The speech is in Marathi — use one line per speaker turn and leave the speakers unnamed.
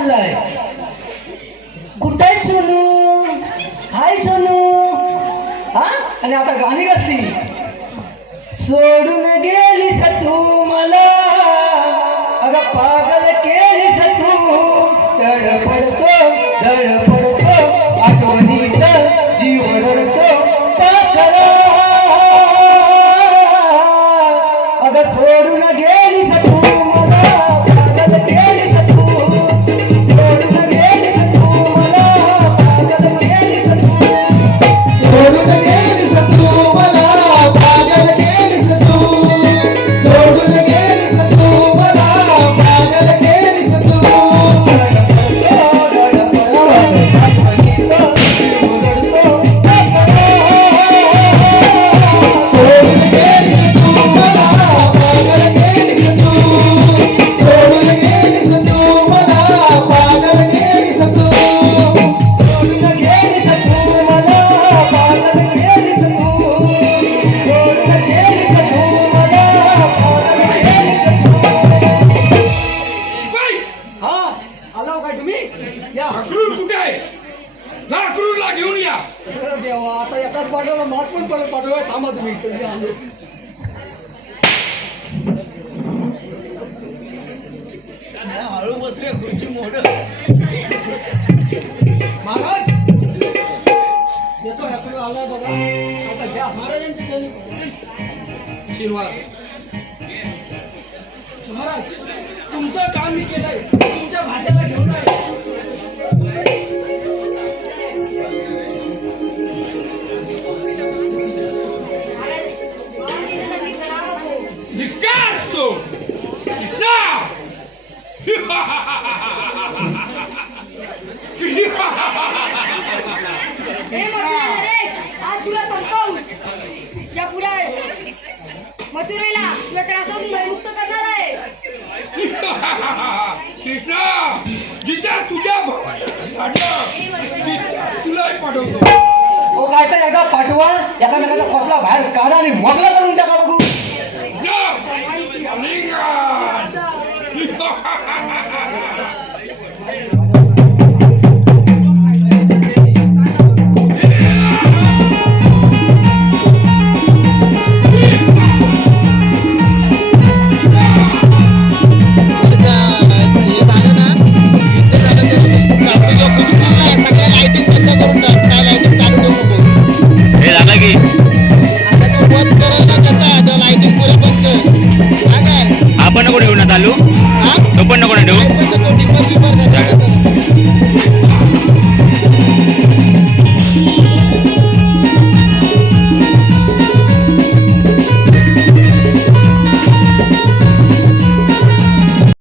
चाललंय. कुठे सोनू? हाय सोनू. हा? आणि आता गाणी कसली सोडून गेली तू मला? अगं पागल या
क्रूर कुठे आहे? जा क्रूरला घेऊन या.
अरे देवा आता एकाच पाठवला मात पण पडत पाठवा थांबा तुम्ही इकडे मी आलो.
हळू बसले खुर्ची मोड.
महाराज! येतो याकडे आलाय बघा. आता घ्या महाराजांच्या
आशीर्वाद
महाराज तुमचं काम मी केलंय.
नरेश आज तुला संपवून या पुऱ्या मथुरेला तुला त्रासातून भयमुक्त करणार आहे.
कृष्णा जिथे तुझ्या भावाला. तुलाही पाठवतो.
ओ काय तर एकदा पाठवा. एकामेकाचा खोचला बाहेर काढा आणि मोकला करून टाका बघू.
ハハハハ!